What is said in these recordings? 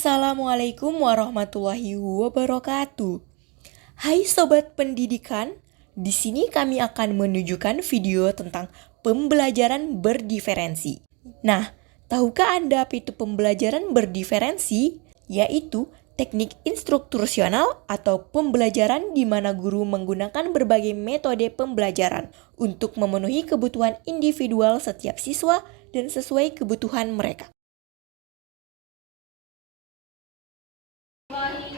Assalamualaikum warahmatullahi wabarakatuh. Hai sobat pendidikan, di sini kami akan menunjukkan video tentang pembelajaran berdiferensi. Nah, tahukah Anda apa itu pembelajaran berdiferensi? Yaitu teknik instruktursional atau pembelajaran di mana guru menggunakan berbagai metode pembelajaran untuk memenuhi kebutuhan individual setiap siswa dan sesuai kebutuhan mereka.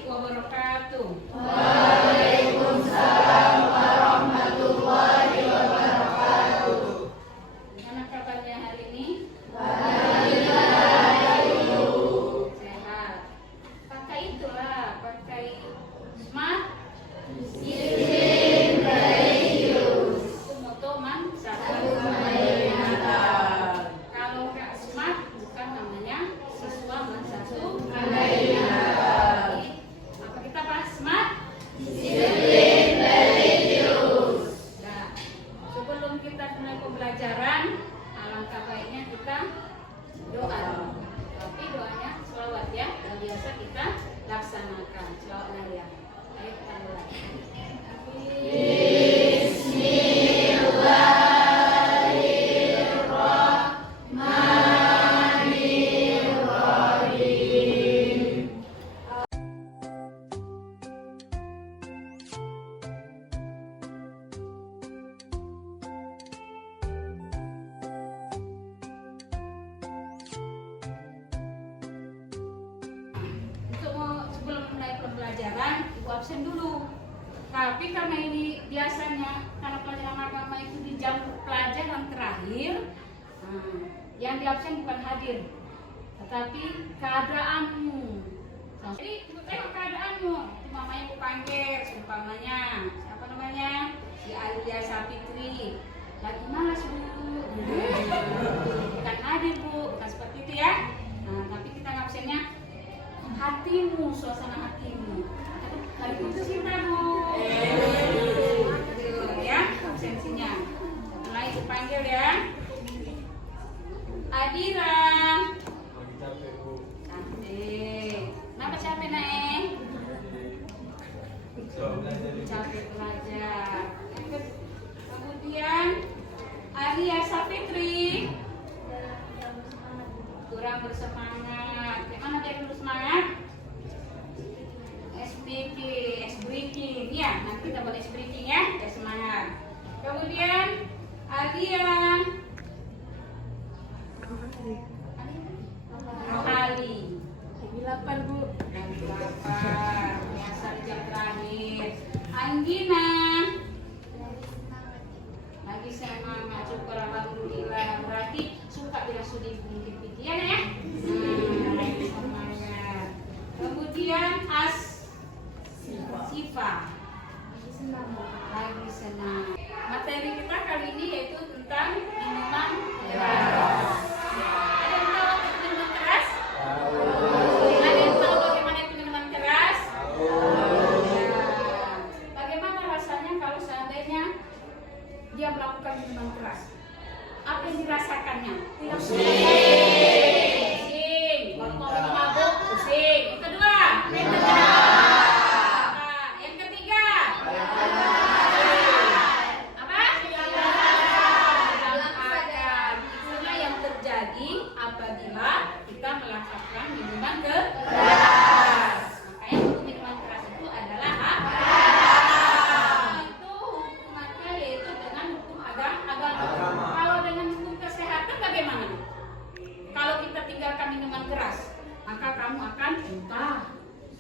Wabarakatuh. Waalaikumsalam warahmatullahi wabarakatuh. Gimana kabarnya hari ini? Sehat. Pakai itulah, pakai smart Sistem religius. itu moto satu. Kalau nggak smart bukan namanya siswa satu. Apa kita bahas smart? Sistem religius. Nah, sebelum kita mulai pembelajaran, alangkah baiknya kita doa. Tapi doanya selawat ya, yang biasa kita laksanakan. Selawat ya. Ayo kita mulai. Sebelum mulai pembelajaran, ibu absen dulu. Tapi karena ini biasanya karena pelajaran agama itu di jam pelajaran terakhir, yang di absen bukan hadir, tetapi keadaanmu. Jadi ibu tengok keadaanmu. Itu mamanya ibu panggil, umpamanya siapa namanya? Si Alia Sapitri. Lagi malas bu, bukan hadir bu, bukan seperti itu ya. Tapi kita absennya hatimu, suasana hatimu. Hari putus cinta bu. Ya, absensinya. Mulai dipanggil ya. Adira. Cantik. Kenapa capek naik? Capek belajar. Kemudian Alia Sapitri. Kurang bersemangat. Gimana biar dulu semangat? S-breaking. Ya, nanti kita buat S-breaking ya, biar semangat. Kemudian Alia Rohali. Lagi 8 bu. Lagi 8. Biasa di jam terakhir. Anggina. Lagi semangat. Syukur alhamdulillah. Berarti suka bila sudah mungkin pikiran ya. Lagi semangat. Kemudian Siva. Lagi senang. Materi kita kali ini yaitu tentang minuman keras. Ada yang tahu apa itu minuman keras? Ada yang tahu bagaimana itu minuman keras? Nah, bagaimana rasanya kalau seandainya dia melakukan minuman keras? Apa yang dirasakannya? Pusing. Kalau mau minum mabuk, pusing. Yang kedua, yang ketiga, apa? Dalam itulah yang terjadi apabila kita melakukan minuman keras. Makanya minuman keras itu adalah itu hukumannya yaitu dengan hukum agama. Kalau dengan hukum kesehatan bagaimana? Kalau kita tinggalkan minuman keras, maka kamu akan muntah,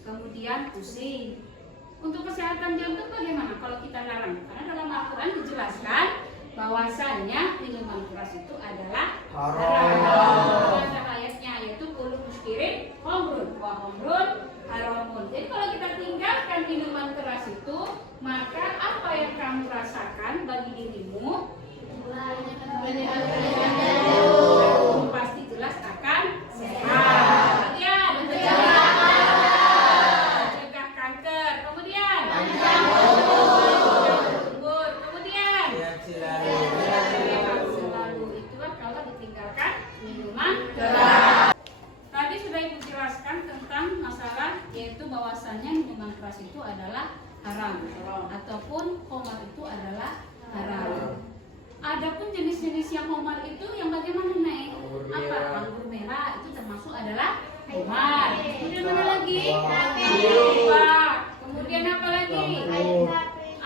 kemudian pusing. Untuk kesehatan jantung bagaimana kalau kita larang? Karena dalam Al-Quran dijelaskan bahwasannya minuman keras itu adalah haram. Ada ayatnya yaitu kullu muskirin khamrun wa khamrun haramun. Jadi kalau kita tinggalkan minuman keras itu, maka apa yang kamu rasakan bagi dirimu? Pasti jelas akan sehat. Kemudian mencegah kanker. Kemudian umur. Kemudian selalu itulah kalau ditinggalkan minuman keras. Tadi sudah ibu jelaskan tentang tentang masalah yaitu bahwasannya minuman keras itu adalah haram ataupun khamar itu adalah haram. Adapun jenis-jenis yang khamar itu yang bagaimana naik? Apa? Anggur merah itu termasuk adalah khamar. Kemudian mana lagi? Kemudian apa lagi?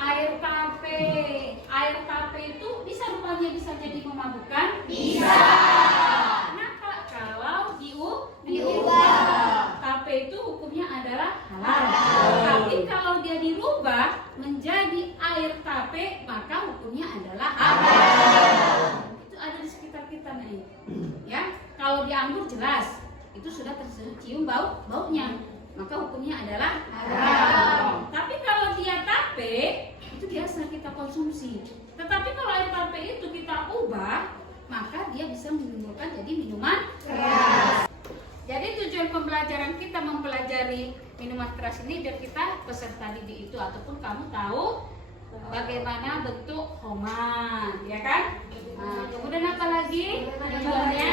Air tape. Air tape itu bisa rupanya bisa jadi memabukkan? Bisa. Kenapa? Kalau diubah. Tape itu hukumnya adalah halal. Tapi kalau dia dirubah menjadi air tape maka hukumnya adalah haram. Itu ada di sekitar kita nih. Ya, kalau di anggur jelas itu sudah tercium baunya, maka hukumnya adalah haram. Tapi kalau dia tape itu biasa kita konsumsi. Tetapi kalau air tape itu kita ubah, maka dia bisa menimbulkan jadi minuman keras. Jadi tujuan pembelajaran kita mempelajari minuman keras ini biar kita peserta didik itu ataupun kamu tahu bagaimana bentuk khamar, ya kan? Nah, kemudian apa lagi tujuannya?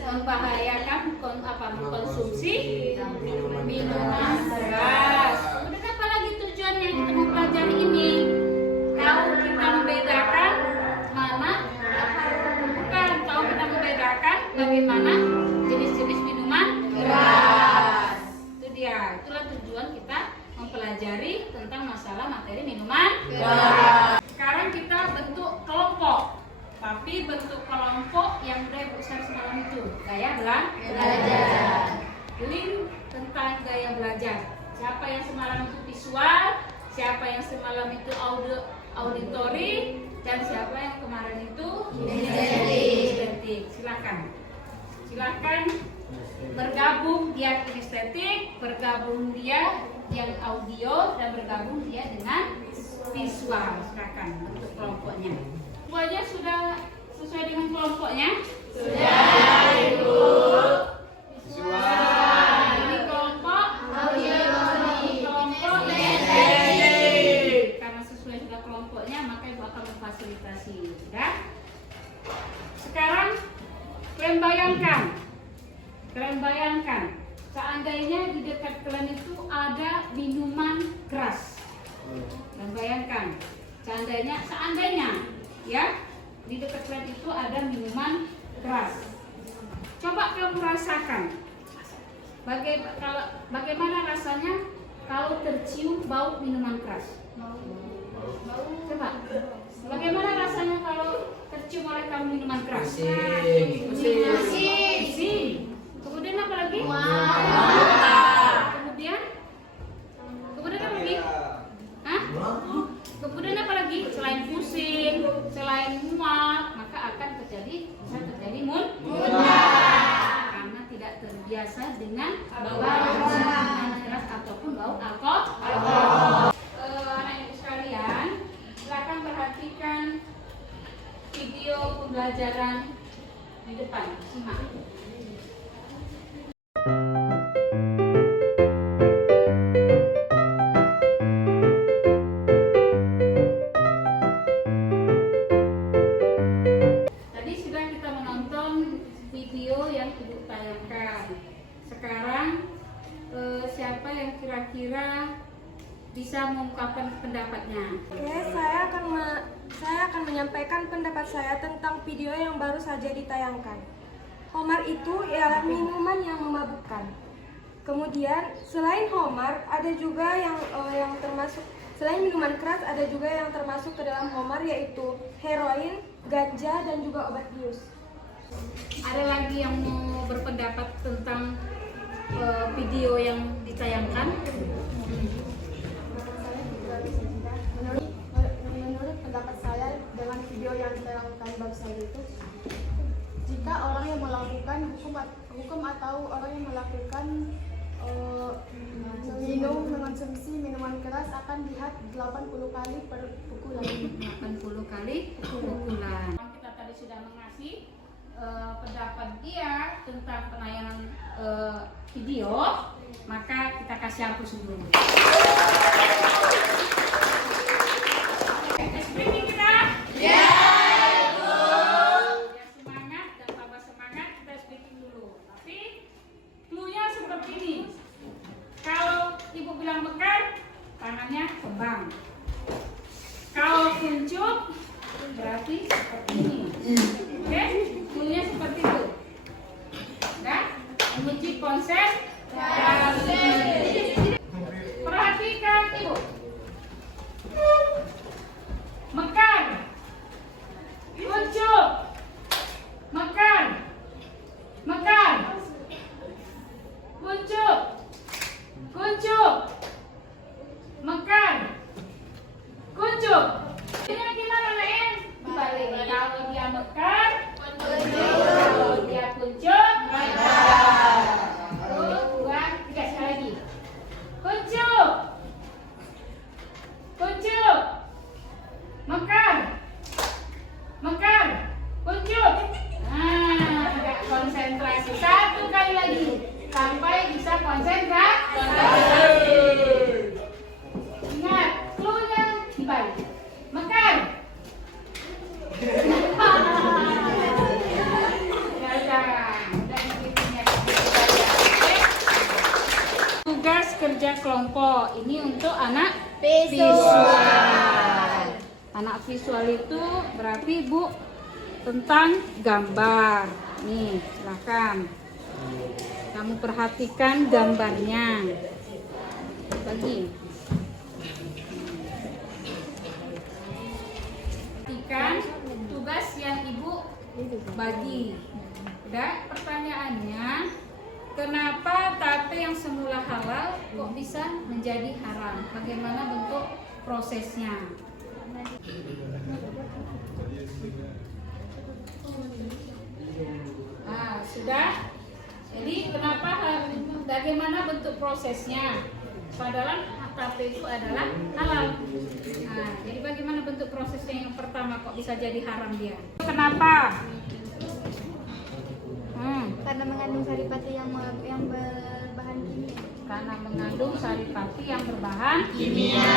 Membahayakan mengkonsumsi minuman keras. Kemudian apa lagi tujuannya kita mempelajari ini? Tahu kita membedakan mana bukan, tahu kita membedakan bagaimana jenis-jenis minuman keras. Itu dia, itulah tujuan kita mempelajari tentang masalah materi minuman keras. Sekarang kita bentuk kelompok, tapi bentuk kelompok yang udah Ibu share semalam itu gaya belajar. Link tentang gaya belajar. Siapa yang semalam itu visual, siapa yang semalam itu auditory, dan siapa yang kemarin itu kinestetik. Silakan bergabung dia kinestetik, bergabung dia yang audio, dan bergabung dia dengan visual. Silakan untuk kelompoknya. Semuanya sudah sesuai dengan kelompoknya? Sudah, Ibu. Visual. Ini kelompok auditory, kelompok kinestetik. Karena sesuai sudah kelompoknya, maka Ibu akan memfasilitasi. Sudah? Sekarang kalian bayangkan, seandainya di dekat kalian itu ada minuman keras. Kalian bayangkan, seandainya ya di dekat kalian itu ada minuman keras. Coba kamu rasakan bagaimana rasanya kalau tercium bau minuman keras. Coba bagaimana rasanya kalau tercium oleh kamu minuman keras? Pusing. Kemudian apa lagi? Kemudian apa lagi? Hah? Kemudian apa lagi? Selain pusing, selain mual, maka akan bisa terjadi muntah karena tidak terbiasa dengan bau minuman keras ataupun bau alkohol. Anak ibu sekalian, silakan perhatikan video pembelajaran di depan. Simak. Tadi sudah kita menonton video yang Ibu tayangkan. Sekarang siapa yang kira-kira bisa mengungkapkan pendapatnya? Oke, saya akan menyampaikan pendapat saya tentang video yang baru saja ditayangkan. Khamar itu ialah minuman yang memabukkan. Kemudian selain khamar ada juga yang termasuk, selain minuman keras ada juga yang termasuk ke dalam khamar, yaitu heroin, ganja, dan juga obat bius. Ada lagi yang mau berpendapat tentang video yang ditayangkan? Menurut pendapat saya dengan video yang ditayangkan baru saja itu, jika orang yang melakukan hukum atau orang yang melakukan mengonsumsi minuman keras akan lihat 80 kali per pukulan. 80 kali pukulan. Kita tadi sudah mengasih pendapat dia tentang penayangan video, maka kita kasih hapus dulu. Speaking kita? Ya, semangat dan tambah semangat kita speaking dulu. Tapi clue-nya seperti ibu bilang mekar, tangannya kembang. Kalau kuncup berarti seperti ini. Oke, bunyinya seperti itu. Nah, menguji konsentrasi. Perhatikan ibu. Mekar, kuncup, mekar, mekar, kuncup, kuncup, mekar, kuncup. Ini gimana Naen? Dibalik. Kalau dia mekar, kalau dia kuncup, satu, dua, tiga, sekali lagi. Kuncup, kuncup, mekar, mekar, kuncup. Nah, agak konsentrasi. Satu kali lagi sampai bisa konsentrasi. Ingat, clue-nya dibalik. Mekar. Tugas kerja kelompok ini untuk anak visual. Anak visual itu berarti Bu tentang gambar. Nih, silakan. Kamu perhatikan gambarnya. Bagi. Perhatikan tugas yang Ibu bagi. Udah, pertanyaannya, kenapa tape yang semula halal kok bisa menjadi haram? Bagaimana bentuk prosesnya? Nah, sudah. Jadi kenapa bagaimana bentuk prosesnya? Padahal tape itu adalah halal. Nah, jadi bagaimana bentuk prosesnya yang pertama kok bisa jadi haram dia? Kenapa? Karena mengandung saripati yang berbahan kimia. Karena mengandung saripati yang berbahan kimia.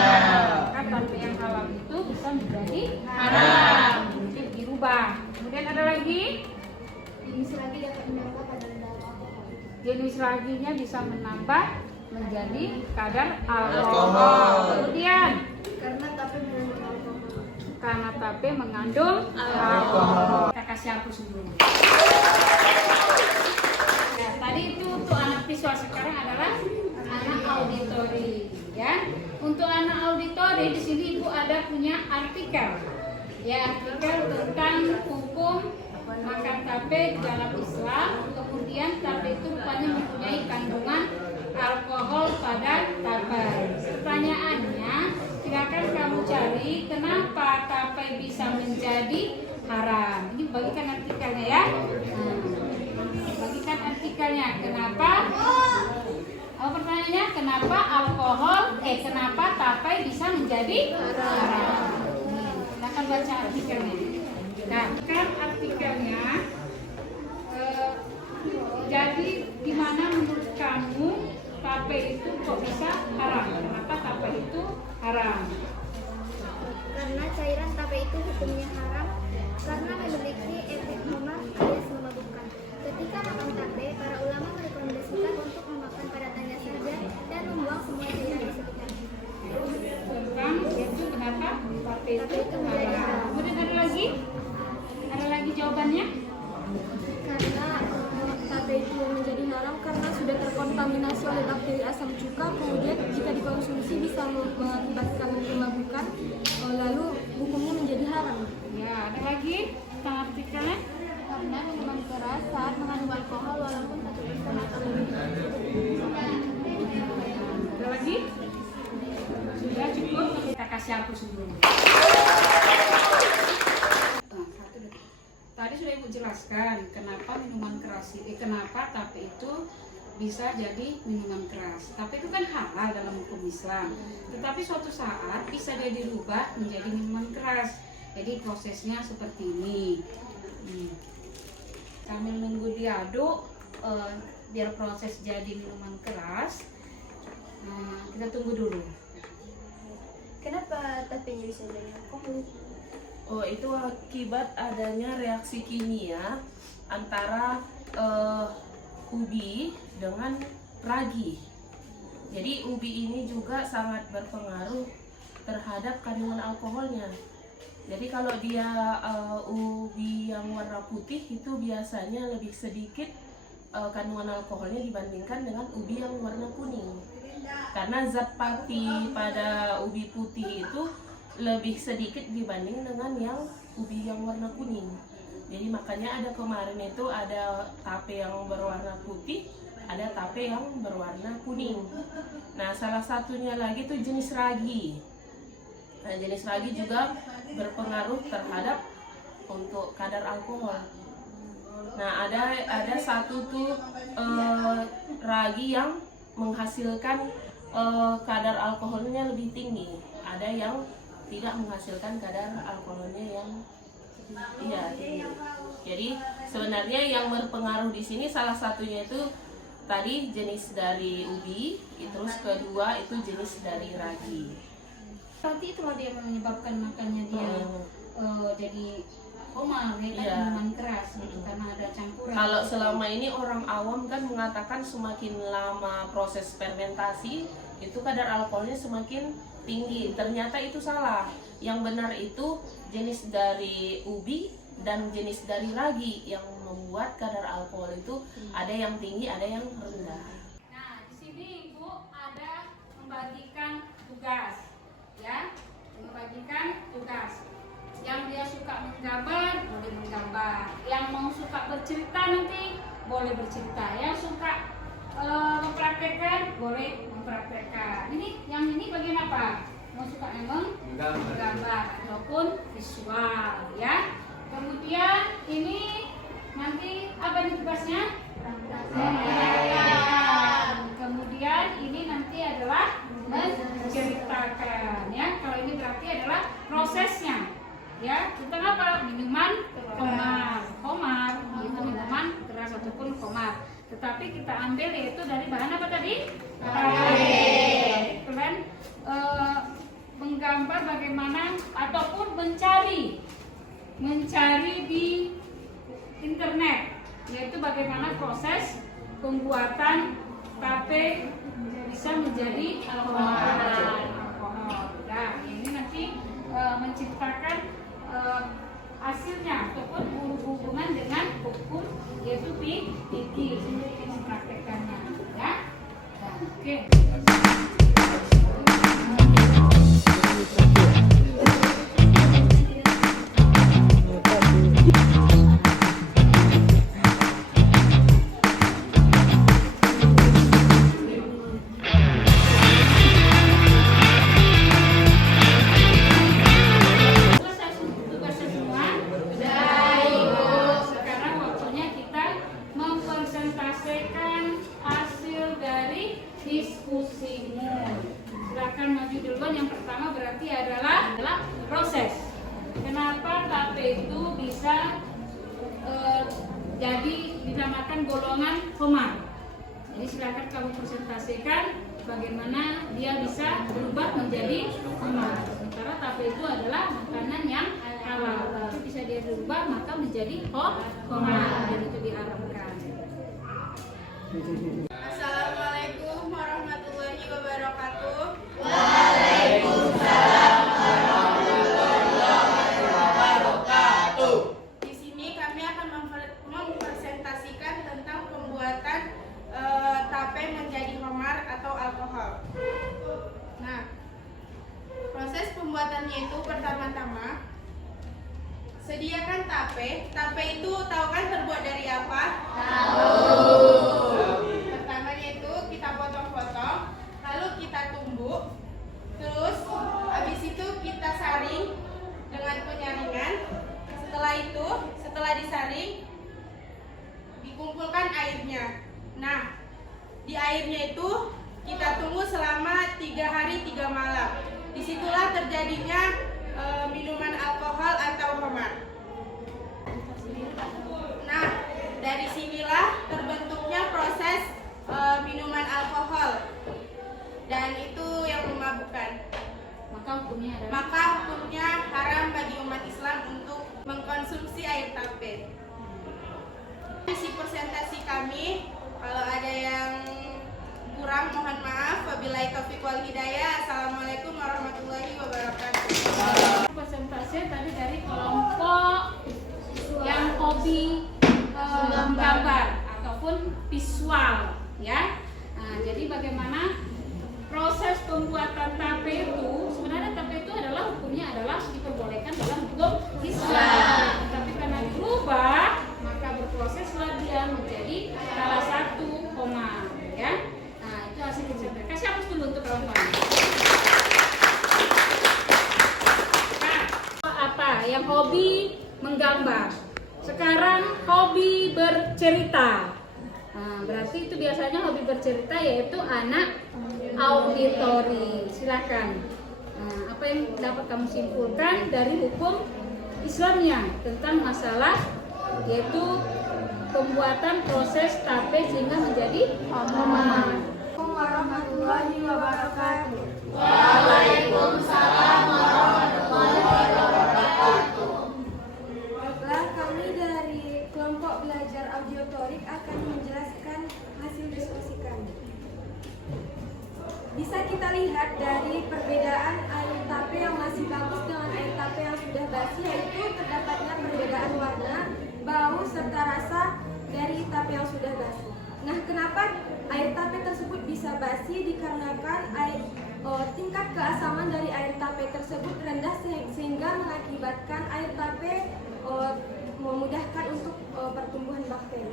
Maka tape yang halal itu bisa menjadi haram. Jadi dirubah. Kemudian ada lagi? Jenis lagi dapat menambah kadar alkohol. Jenis raginya bisa menambah menjadi kadar alkohol. Kemudian Karena tape mengandung alkohol. karena tape mengandung alkohol. Kita kasih hapus dulu. Nah, tadi itu untuk anak visual, sekarang adalah anak auditori, ya. Untuk anak auditori di sini Ibu ada punya artikel. Ya, artikel tentang hukum makan tape dalam Islam. Kemudian tape itu rupanya mempunyai kandungan alkohol pada tape. Pertanyaannya, silakan kamu cari kenapa tape bisa menjadi haram. Ini bagikan artikelnya ya. Bagikan artikelnya. Kenapa? Pertanyaannya, kenapa kenapa tape bisa menjadi haram? Silakan baca artikelnya. Nah, kan artikelnya. Jadi gimana menurut kamu tape itu kok bisa haram? Kenapa tape itu haram? Karena cairan tape itu hukumnya haram karena memiliki efek homer alias memabukkan. Ketika makan tape, para ulama merekomendasikan untuk memakan pada tanda saja dan membuang semua cairan di sekitarnya. Tentang itu kenapa tape itu haram? Kemudian ada lagi? Ada lagi jawabannya? Karena tape itu menjadi haram karena sudah terkontaminasi oleh bakteri asam cuka, kemudian jika dikonsumsi bisa mengakibatkan kemabukan, lalu hukumnya menjadi haram. Ya, ada lagi tentang artikelnya? Karena minuman keras saat mengandung alkohol walaupun 1% atau lebih. Ada lagi? Sudah cukup, kita kasih hapus dulu. Tadi sudah Ibu jelaskan kenapa minuman keras kenapa tape itu bisa jadi minuman keras. Tape itu kan halal dalam hukum Islam. Tetapi suatu saat bisa jadi dirubah menjadi minuman keras. Jadi prosesnya seperti ini. Sambil nunggu diaduk biar proses jadi minuman keras. Kita tunggu dulu. Kenapa tapenya bisa jadi alkohol? Oh, itu akibat adanya reaksi kimia antara ubi dengan ragi. Jadi ubi ini juga sangat berpengaruh terhadap kandungan alkoholnya. Jadi kalau dia ubi yang warna putih itu biasanya lebih sedikit kandungan alkoholnya dibandingkan dengan ubi yang warna kuning. Karena zat pati pada ubi putih itu lebih sedikit dibanding dengan yang ubi yang warna kuning. Jadi makanya ada kemarin itu ada tape yang berwarna putih, ada tape yang berwarna kuning. Nah, salah satunya lagi tuh jenis ragi. Nah, jenis ragi juga berpengaruh terhadap untuk kadar alkohol. Nah, ada satu tuh ragi yang menghasilkan kadar alkoholnya lebih tinggi. Ada yang tidak menghasilkan kadar alkoholnya yang tinggi. Jadi sebenarnya yang berpengaruh di sini salah satunya itu tadi jenis dari ubi, terus kedua itu jenis dari ragi. Berarti itulah dia menyebabkan makanya dia jadi koma, minuman keras gitu, karena ada campuran. Kalau selama ini orang awam kan mengatakan semakin lama proses fermentasi itu kadar alkoholnya semakin tinggi. Ternyata itu salah. Yang benar itu jenis dari ubi dan jenis dari ragi yang membuat kadar alkohol itu ada yang tinggi, ada yang rendah. Nah, di sini Ibu ada membagikan tugas. Ya, membagikan tugas. Yang dia suka menggambar boleh menggambar, yang mau suka bercerita nanti boleh bercerita, yang suka mempraktekkan boleh mempraktekkan. Yang ini bagian apa? Mau suka emang menggambar ataupun visual, ya. Kemudian ini nanti apa nih tugasnya? Kemudian ini nanti adalah menceritakan, ya. Kalau ini berarti adalah prosesnya, ya. Tentang apa? Minuman komar, itu minuman keras ataupun komar. Tetapi kita ambil yaitu dari bahan apa tadi? Kalian menggambar bagaimana ataupun mencari di internet, yaitu bagaimana proses pembuatan tape bisa menjadi alkohol. Nah, ini nanti menciptakan hasilnya ataupun hubungan dengan hukum, yaitu fikih. Ini kita mempraktekannya, ya. Nah, oke. Silakan maju duluan. Yang pertama berarti adalah proses. Kenapa tape itu bisa jadi dinamakan golongan komar. Jadi silakan kamu presentasikan bagaimana dia bisa berubah menjadi komar. Sementara tape itu adalah makanan yang halal, tapi bisa dia berubah maka menjadi komar. Jadi itu diharapkan. Assalamualaikum warahmatullahi wabarakatuh. Waalaikumsalam warahmatullahi wabarakatuh. Di sini kami akan mempresentasikan tentang pembuatan tape menjadi khamar atau alkohol. Nah, proses pembuatannya itu pertama-tama sediakan tape. Tape itu tahu kan terbuat dari apa? Pertamanya itu kita potong-potong, lalu kita tumbuk, terus habis itu kita saring dengan penyaringan. Setelah disaring, dikumpulkan airnya. Nah, di airnya itu kita tunggu selama 3 hari 3 malam. Disitulah terjadinya minuman alkohol atau khamar. Nah, dari sinilah terbentuknya proses minuman alkohol, dan itu yang memabukkan. Maka hukumnya haram bagi umat Islam untuk mengkonsumsi air tape. Isi presentasi kami, kalau ada yang kurang mohon maaf. Wabillahi taufiq wal hidayah. Assalamualaikum warahmatullahi wabarakatuh. Persentase tadi dari kelompok yang hobi menggambar ataupun visual, ya. Nah, jadi bagaimana proses pembuatan tape itu? Sebenarnya tape itu adalah hukumnya adalah diperbolehkan dalam hukum Islam. Tapi karena dirubah, maka berproseslah dia menjadi salah satu koma, ya. Nah, itu hasil riset. Kasih hapus dulu untuk kawan-kawan. Apa yang hobi menggambar, sekarang hobi bercerita. Nah, berarti itu biasanya hobi bercerita yaitu anak auditori. Silakan. Nah, apa yang dapat kamu simpulkan dari hukum Islamnya tentang masalah yaitu pembuatan proses tape sehingga menjadi omongan. Assalamualaikum warahmatullahi wabarakatuh. Waalaikumsalam warahmatullahi wabarakatuh. Baiklah, kami dari kelompok belajar audiotorik akan menjelaskan hasil diskusi kami. Bisa kita lihat dari perbedaan air tape yang masih bagus dengan air tape yang sudah basi, yaitu terdapatnya perbedaan warna, bau, serta rasa dari tape yang sudah basi. Nah, kenapa air tape tersebut bisa basi? Dikarenakan tingkat keasaman dari air tape tersebut rendah sehingga mengakibatkan air tape memudahkan untuk pertumbuhan bakteri.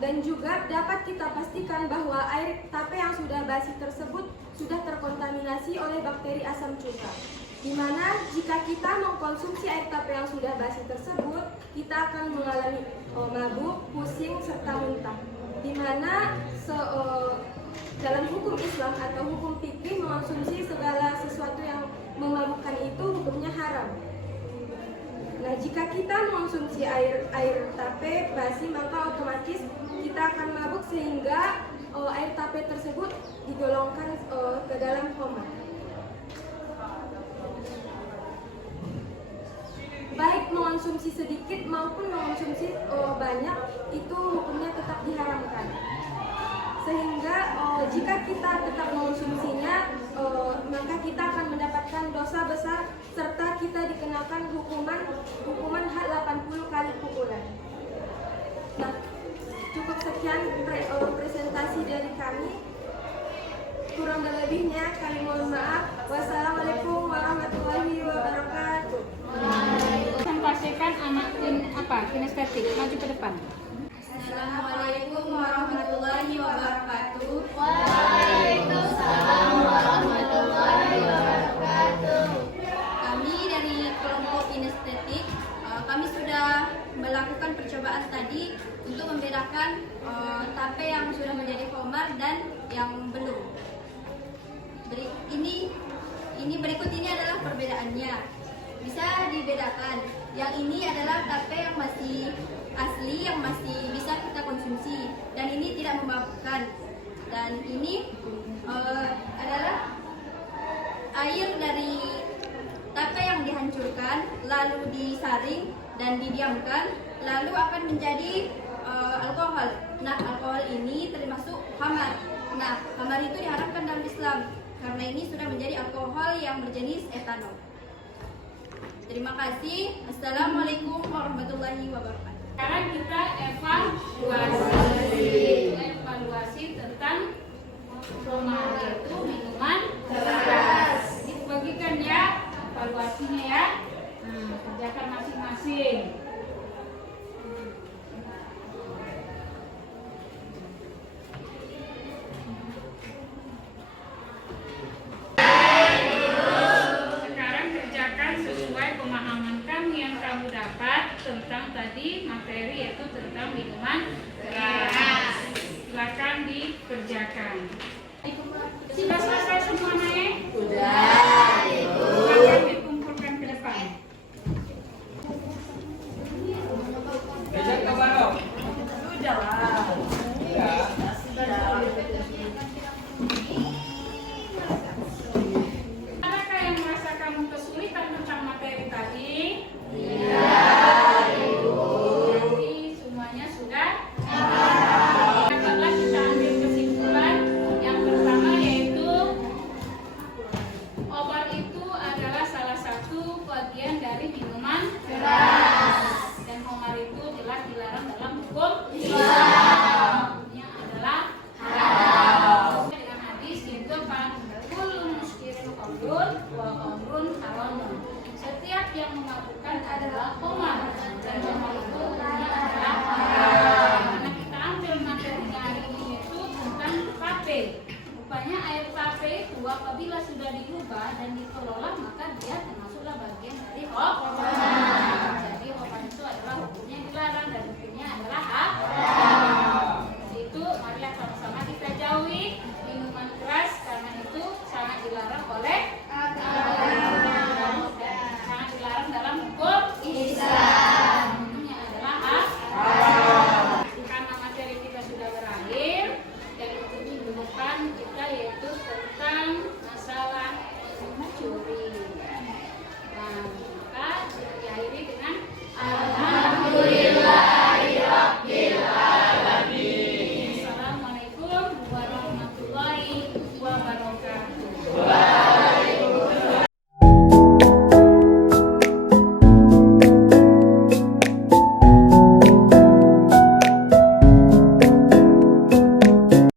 Dan juga dapat kita pastikan bahwa air tape yang sudah basi tersebut sudah terkontaminasi oleh bakteri asam cuka. Di mana jika kita mengkonsumsi air tape yang sudah basi tersebut, kita akan mengalami mabuk, pusing, serta muntah. Di mana dalam hukum Islam atau hukum fikih mengonsumsi segala sesuatu yang memabukkan itu hukumnya haram. Nah, jika kita mengonsumsi air tape basi, maka otomatis kita akan mabuk sehingga air tape tersebut digolongkan ke dalam koma. Baik mengonsumsi sedikit maupun mengonsumsi banyak, itu hukumnya tetap diharamkan. Sehingga jika kita tetap mengonsumsinya, maka kita akan mendapatkan dosa besar serta kita dikenakan hukuman had 80 kali pukulan. Nah, cukup sekian presentasi dari kami. Kurang dan lebihnya kami mohon maaf. Wassalamualaikum warahmatullahi wabarakatuh. Presentasikan anak kinestetik, maju ke depan. Assalamualaikum warahmatullahi wabarakatuh. Waalaikumsalam warahmatullahi wabarakatuh. Kami dari kelompok kinestetik, kami sudah melakukan percobaan tadi untuk membedakan tape yang sudah menjadi komar dan yang belum. Berikut ini adalah perbedaannya. Bisa dibedakan. Yang ini adalah tape yang masih asli, yang masih bisa kita konsumsi, dan ini tidak memabukkan. Dan ini adalah air dari tape yang dihancurkan, lalu disaring dan didiamkan, lalu akan menjadi alkohol. Nah, alkohol ini termasuk khamar. Nah, khamar itu diharamkan dalam Islam karena ini sudah menjadi alkohol yang berjenis etanol. Terima kasih. Assalamualaikum warahmatullahi wabarakatuh. Sekarang kita evaluasi tentang koma, yaitu minuman keras. Dibagikan ya evaluasinya ya. Nah, kerjakan masing-masing. Sekarang kerjakan sesuai pemahaman kamu yang kamu dapat tentang tadi materi, yaitu tentang minuman keras. Silakan dikerjakan. Sudah selesai semuanya? Sudah, Ibu. Silakan dikumpulkan ke depan. Adakah yang merasa kamu kesulitan tentang materi tadi? Berarti semuanya sudah. Dapatlah kita ambil kesimpulan yang rupanya air tape itu apabila sudah diubah dan dikelola maka dia termasuklah bagian dari hoax.